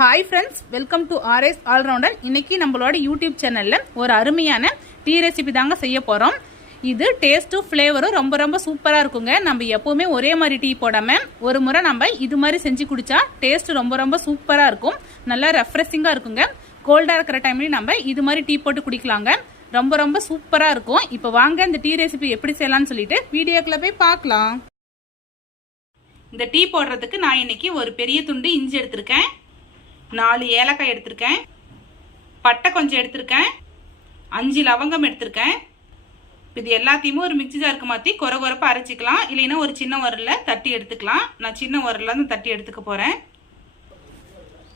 Hi friends, welcome to RS all rounder. இன்னைக்கு நம்மளோட YouTube சேனலில் ஒரு அருமையான டீ ரெசிபி தாங்க செய்ய போகிறோம். இது டேஸ்ட்டும் ஃப்ளேவரும் ரொம்ப ரொம்ப சூப்பராக இருக்குங்க. நம்ம எப்போவுமே ஒரே மாதிரி டீ போடாமல் ஒரு முறை நம்ம இது மாதிரி செஞ்சு குடித்தா டேஸ்ட் ரொம்ப ரொம்ப சூப்பராக இருக்கும். நல்லா ரெஃப்ரெஷிங்காக இருக்குங்க. கோல்டாக இருக்கிற டைம்லேயும் நம்ம இது மாதிரி டீ போட்டு குடிக்கலாங்க. ரொம்ப ரொம்ப சூப்பராக இருக்கும். இப்போ வாங்க இந்த டீ ரெசிபி எப்படி செய்யலாம்னு சொல்லிட்டு வீடியோக்குள்ள போய் பார்க்கலாம். இந்த டீ போடுறதுக்கு நான் இன்னைக்கு ஒரு பெரிய துண்டு இஞ்சி எடுத்திருக்கேன், 4 ஏலக்காய் எடுத்திருக்கேன், பட்டை கொஞ்சம் எடுத்திருக்கேன், 5 லவங்கம் எடுத்திருக்கேன். இது எல்லாத்தையுமே ஒரு மிக்ஸி ஜாருக்கு மாற்றி கொரகொரப்பாக அரைச்சிக்கலாம். இல்லைன்னா ஒரு சின்ன உரலில் தட்டி எடுத்துக்கலாம். நான் சின்ன உரலில் வந்து தட்டி எடுத்துக்க போகிறேன்.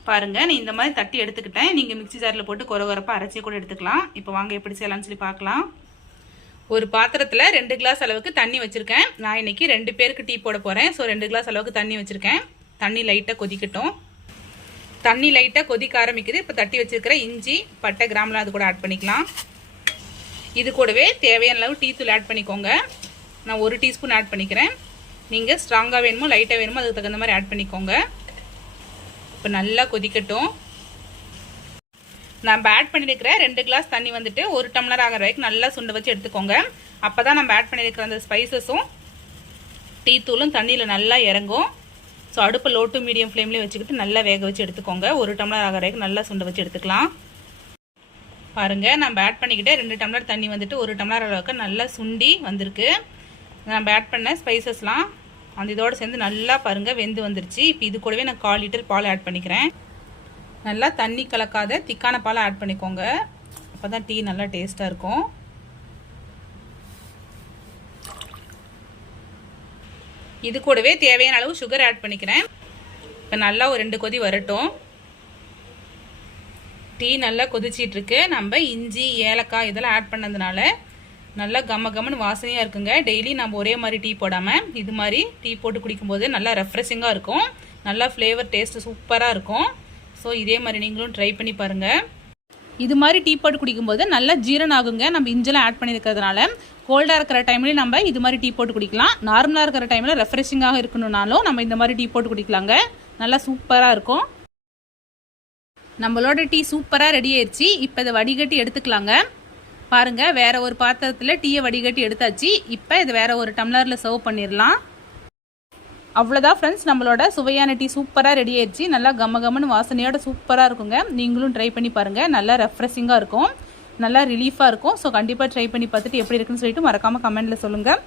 பாருங்கள், நான் இந்த மாதிரி தட்டி எடுத்துக்கிட்டேன். நீங்கள் மிக்ஸி ஜாரில் போட்டு கொரகொரப்பாக அரைச்சி கூட எடுத்துக்கலாம். இப்போ வாங்க எப்படி செய்யலாம்னு சொல்லி பார்க்கலாம். ஒரு பாத்திரத்தில் 2 கிளாஸ் அளவுக்கு தண்ணி வச்சுருக்கேன். நான் இன்னைக்கு 2 பேருக்கு டீ போட போகிறேன். ஸோ 2 கிளாஸ் அளவுக்கு தண்ணி வச்சுருக்கேன். தண்ணி லைட்டாக கொதிக்கட்டும். தண்ணி லைட்டாக கொதிக்க ஆரம்பிக்குது. இப்போ தட்டி வச்சிருக்கிற இஞ்சி, பட்டை, கிராம்பெலாம் அது கூட ஆட் பண்ணிக்கலாம். இது கூடவே தேவையான அளவு டீ தூள் ஆட் பண்ணிக்கோங்க. நான் 1 டீஸ்பூன் ஆட் பண்ணிக்கிறேன். நீங்கள் ஸ்ட்ராங்காக வேணுமோ லைட்டாக வேணுமோ அதுக்கு தகுந்த மாதிரி ஆட் பண்ணிக்கோங்க. இப்போ நல்லா கொதிக்கட்டும். நம்ம ஆட் பண்ணியிருக்கிற 2 கிளாஸ் தண்ணி வந்துட்டு 1 டம்ளர் ஆகிற வரைக்கும் நல்லா சுண்ட வச்சு எடுத்துக்கோங்க. அப்போ தான் நம்ம ஆட் பண்ணியிருக்கிற அந்த ஸ்பைசஸும் டீ தூளும் தண்ணியில் நல்லா இறங்கும். ஸோ அடுப்பு லோ டு மீடியம் ஃப்ளேம்லேயே வச்சுக்கிட்டு நல்லா வேக வச்சு எடுத்துக்கோங்க. 1 டம்ளர் ஆகிற வரைக்கும் நல்லா சுண்ட வச்சு எடுத்துக்கலாம். பாருங்கள், நம்ம ஆட் பண்ணிக்கிட்டே 2 டம்ளர் தண்ணி வந்துட்டு 1 டம்ளர் அளவுக்கு நல்லா சுண்டி வந்திருக்கு. நம்ம ஆட் பண்ண ஸ்பைசஸ்லாம் அந்த இதோடு சேர்ந்து நல்லா பாருங்கள் வெந்து வந்துருச்சு. இப்போ இது கூடவே நான் 1/4 லிட்டர் பால் ஆட் பண்ணிக்கிறேன். நல்லா தண்ணி கலக்காத திக்கான பாலை ஆட் பண்ணிக்கோங்க. அப்போ தான் டீ நல்லா டேஸ்ட்டாக இருக்கும். இது கூடவே தேவையான அளவு சுகர் ஆட் பண்ணிக்கிறேன். இப்போ நல்லா ஒரு 2 கொதி வரட்டும். டீ நல்லா கொதிச்சிட்டு இருக்கு. நம்ம இஞ்சி, ஏலக்காய் இதெல்லாம் ஆட் பண்ணதுனால நல்லா கம்மன்னு வாசனையாக இருக்குங்க. டெய்லி நம்ம ஒரே மாதிரி டீ போடாமல் இது மாதிரி டீ போட்டு குடிக்கும்போது நல்லா ரெஃப்ரெஷிங்காக இருக்கும். நல்லா ஃப்ளேவர் டேஸ்ட் சூப்பராக இருக்கும். ஸோ இதே மாதிரி நீங்களும் ட்ரை பண்ணி பாருங்கள். இது மாதிரி டீ போட்டு குடிக்கும்போது நல்லா ஜீரணம் ஆகுங்க. நம்ம இஞ்செல்லாம் ஆட் பண்ணியிருக்கிறதுனால கோல்டாக இருக்கிற டைம்லேயும் நம்ம இது மாதிரி டீ போட்டு குடிக்கலாம். நார்மலாக இருக்கிற டைமில் ரெஃப்ரெஷிங்காக இருக்கணும்னாலும் நம்ம இந்த மாதிரி டீ போட்டு குடிக்கலாங்க. நல்லா சூப்பராக இருக்கும். நம்மளோட டீ சூப்பராக ரெடி ஆயிடுச்சு. இப்போ இதை வடிகட்டி எடுத்துக்கலாங்க. பாருங்கள், வேறு ஒரு பாத்திரத்தில் டீயை வடிகட்டி எடுத்தாச்சு. இப்போ இது வேறு ஒரு டம்ளரில் சர்வ் பண்ணிடலாம். அவ்வளோதான் ஃப்ரெண்ட்ஸ், நம்மளோட சுவையான டீ சூப்பராக ரெடி ஆயிடுச்சு. நல்லா கம்மன்னு வாசனையோட சூப்பராக இருக்குங்க. நீங்களும் ட்ரை பண்ணி பாருங்கள். நல்லா ரெஃப்ரெஷிங்காக இருக்கும், நல்லா ரிலீஃபாக இருக்கும். ஸோ கண்டிப்பாக ட்ரை பண்ணி பார்த்துட்டு எப்படி இருக்குன்னு சொல்லிட்டு மறக்காமல் கமெண்ட்டில் சொல்லுங்கள்.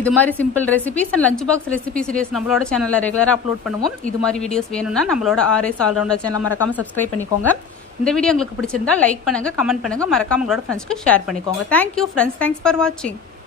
இது மாதிரி simple recipes and lunch box recipe series நம்மளோட சேனலில் ரெகுலராக அப்லோட் பண்ணுவோம். இது மாதிரி வீடியோஸ் வேணும்னா நம்மளோட RS ஆல்ரவுண்டர் சேனலை மறக்காமல் சப்ஸ்கிரைப் பண்ணிக்கோங்க. இந்த வீடியோ உங்களுக்கு பிடிச்சிருந்தா லைக் பண்ணுங்கள், கமெண்ட் பண்ணுங்கள், மறக்காமல் உங்களோட ஃப்ரெண்ட்ஸ்க்கு ஷேர் பண்ணிக்கோங்க. தேங்க்யூ ஃப்ரெண்ட்ஸ், தேங்க்ஸ் ஃபார் வாட்சிங்.